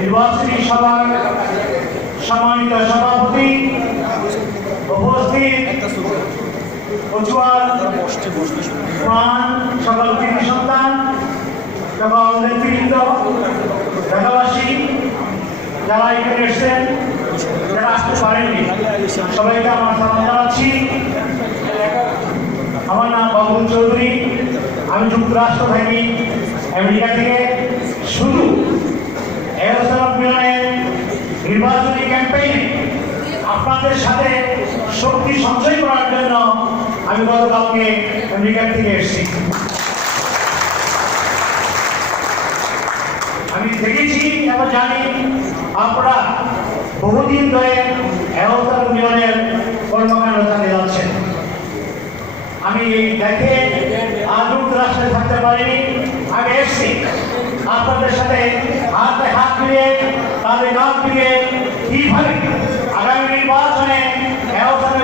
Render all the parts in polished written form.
নির্বাচনী সভার সম্মানিত সভাপতি, উপস্থিত প্রাণ সকল কৃতি সন্তান, সকল নেতৃবৃন্দ, ঢাকাবাসী যারা এখানে এসেছেন, যারা আসতে পারেননি, সবাইকে আমার সালাম জানাচ্ছি। আমার নাম বাবুল চৌধুরী, আমি যুক্তরাষ্ট্র থাকি, আমেরিকা থেকে। শুধু মিলনের নির্বাচনী ক্যাম্পেইনে আপনাদের সাথে শক্তি সঞ্চয় করার জন্য আমি গতকালকে আমেরিকা থেকে এসেছি। আমি দেখেছি এবং জানি আপনারা বহুদিন ধরে মিলনের কর্মকাণ্ড চালিয়ে যাচ্ছেন। আমি দেখে আর যুক্তরাষ্ট্রে থাকতে পারিনি, আমি এসেছি আপনাদের সাথে হাতে হাত মিলিয়ে, তাদের কাঁধ মিলিয়ে কিভাবে আগামী নির্বাচনে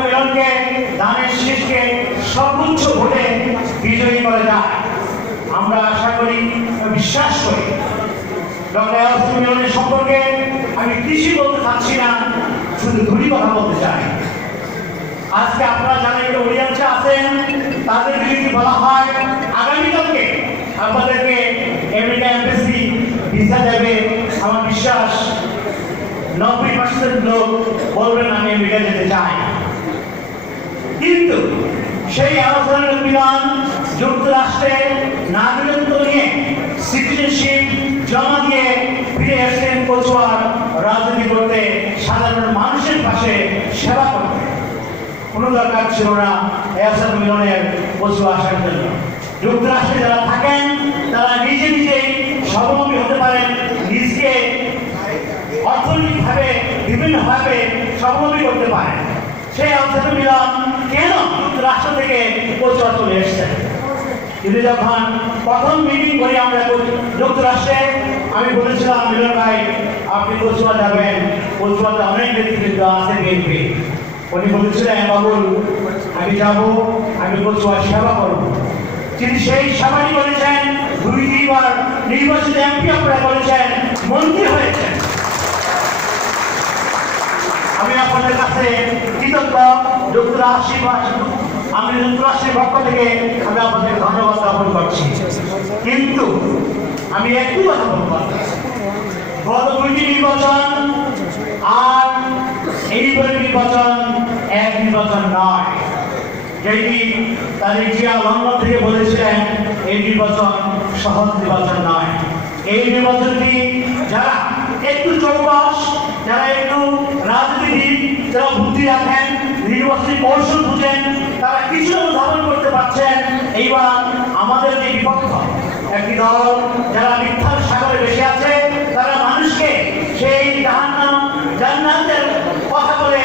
মিলনকে, ধানের শীষকে সর্বোচ্চ ভোটে বিজয়ী করে যায়। আমরা আশা করি, বিশ্বাস করি ডক্টর মিলনের সম্পর্কে আমি কিছু বলতে চাচ্ছি না, শুধু দুটি কথা বলতে চাই। আজকে আপনারা যারা একটা অডিয়েন্সে আছেন, তাদেরকে যদি বলা হয় আগামীকালকে আপনাদেরকে আমেরিকা এমবাসি ভিসা দেবে, আমার বিশ্বাস 90% লোক বলবেন আমি আমেরিকা যেতে চাই। কিন্তু সেই আলোচনার বিধান যুক্তরাষ্ট্রে নাগরিকত্ব নিয়ে সিটিজেনশিপ জমা দিয়ে ফিরে এসেছেন কচুয়ার রাজনীতি করতে, সাধারণ মানুষের পাশে সেবা করতে। কোনো দরকার ছিল না মিলনের কচুয়া আসার জন্য। যুক্তরাষ্ট্রে যারা থাকেন তারা নিজে নিজেই স্বাবলম্বী হতে পারেন, নিজকে অর্থনৈতিকভাবে বিভিন্নভাবে স্বাবলম্বী করতে পারেন। সেই মিলন কেন যুক্তরাষ্ট্র থেকে কচুয়া চলে এসছেন? কিন্তু যখন প্রথম মিটিং করি আমরা যুক্তরাষ্ট্রে, আমি বলেছিলাম মিলন ভাই আপনি কচুয়া যাবেন, কচুয়াতে অনেক ব্যক্তিবৃন্দ আছে বিএনপি। উনি বলেছিলেন বাবুল আমি যাব, আমি কচুয়া সেবা করব। তিনি সেই সেবাই করেছেন, 2-3 বার নির্বাচিত এমপি আপনারা করেছেন, মন্ত্রী হয়েছেন। আমি আপনাদের কাছে কৃতজ্ঞ। আমি যুক্তরাষ্ট্রের পক্ষ থেকে আমি আপনাদের ধন্যবাদ জ্ঞাপন করছি। কিন্তু আমি একটু কথা বলব, গত 2টি নির্বাচন আর এইবারের নির্বাচন এক নির্বাচন নয়। যেটি তাদের জিয়া লন্ডন থেকে বলেছিলেন এই নির্বাচন সহজ নির্বাচন নয়। এই নির্বাচনটি যারা একটু চৌকস, যারা একটু রাজনীতিবিদ, যারা বুদ্ধি রাখেন, নির্বাচনী কৌশল বুঝেন, তারা কিছু ধারণ করতে পারছেন এইবার আমাদের যে বিপক্ষ একটি দল যারা মিথ্যার সাগরে বেশি আছে, তারা মানুষকে সেই জান্নাতের কথা বলে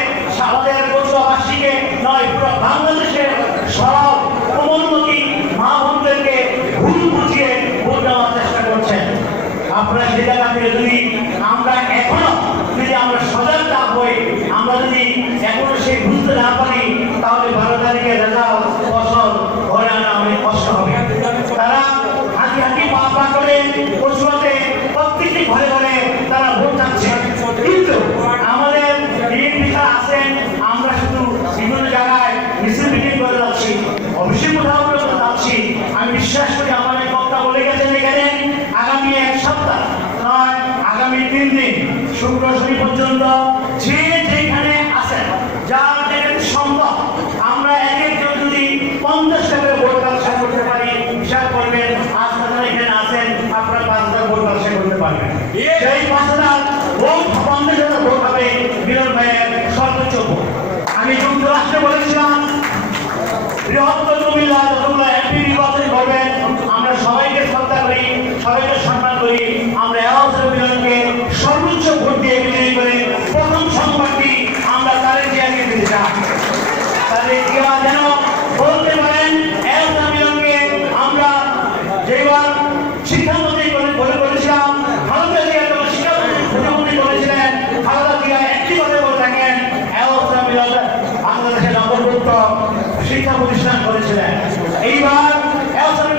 আমাদের কচুয়াবাসীকে নয়, পুরো বাংলাদেশের সব কোমলমতি মা বোনদেরকে ভুল বুঝিয়ে ভোট দেওয়ার চেষ্টা করছেন। আপনারা সেই জায়গা থেকে যদি আমরা এখনো আমরা সজাগ না হই, আমরা যদি এখনো সেই বুঝতে না পারি, তাহলে 12 তারিখে রেজাল্ট ফসল ঘরে আনা অনেক কষ্ট হবে। তারা হাঁটি হাঁটি পা পা করে কচুয়াতে প্রত্যেকটি ঘরে ঘরে তারা ভোট চাচ্ছে। কিন্তু আমাদের বিএনপিরা আছেন, আমরা শুধু বিভিন্ন জায়গায় মিছিল মিটিং করে যাচ্ছি, অবশ্যই কোথাও করে যাচ্ছি। আমি বিশ্বাস করি আমার এক বক্তা বলে গেছেন এখানে আগামী 1 সপ্তাহ নয়, আগামী 3 দিন শুক্র শনি পর্যন্ত যে যেখানে আছেন, যার যেখানে সম্ভব, আমরা এক একজন যদি 50 টাকা ভোট ব্যবসা করতে পারি, হিসাব করবেন আজ আপনারা এখানে আছেন, আপনারা 5,000 ভোট ব্যবসা করতে পারবেন। সেই 5,000 ভোট 50,000 ভোট হবে মিলন ভাইয়ের সর্বোচ্চ ভোট। আমি যুক্তরাষ্ট্রে বলেছিলাম বৃহত্তর কুমিল্লা যতগুলো এমপি নির্বাচন করবেন, আমরা সবাইকে শ্রদ্ধা করি, সবাইকে সম্মান করি। আমরা মিলনকে সর্বোচ্চ ভোট দিয়ে বিজয়ী করে প্রথম সংবাদটি আমরা তাদের জিয়াকে দিতে চাই। তাদের জিয়া যেন বলতে পারেন মিলনকে আমরা যেবার শিক্ষামন্ত্রী বলে বলেছিলাম, খালেদা জিয়া যখন শিক্ষামন্ত্রী করেছিলেন, খালেদা জিয়া একটি কথা বলে থাকেন মিলন বাংলাদেশের নগরভুক্ত শিক্ষা প্রতিষ্ঠান করেছিলেন। এইবার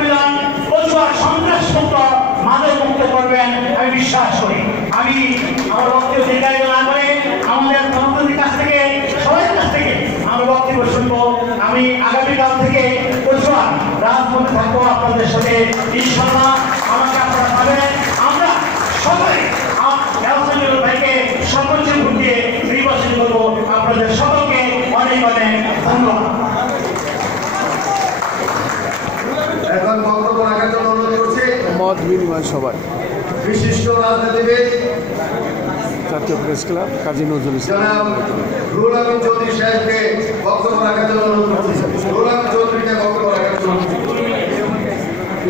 মিলন কচুয়ার সন্ত্রাস মুক্ত, মাদক মুক্ত বিশ্বাস করি। আমি আমার বক্তব্য দীর্ঘায়িত না করে আমাদের ধর্মপতির কাছ থেকে সবার কাছ থেকে আমার বক্তব্য শুনবো। আমি আগামীকাল থেকে প্রচুর রাজপথে থাকবো আপনাদের সাথে। ইনশাআল্লাহ আমাকে আপনারা পাবেন। আমরা সবাই ব্যবসায়ী ভাইকে সর্বোচ্চ ভোট দিয়ে নির্বাচন করবো। আপনাদের সকলকে অনেক অনেক ধন্যবাদ। এখন বক্তব্য রাখার জন্য অনুরোধ করছি মত বিনিময় সভায় বিশিষ্ট রাজনীতিবিদ জাতীয় প্রেস ক্লাব কাজী নজরুল ইসলাম জনাব রুহুল আমিন চৌধুরী সাহেবকে বক্তব্য রাখার জন্য অনুরোধ করছি। রুহুল আমিন চৌধুরীকে বক্তব্য রাখার জন্য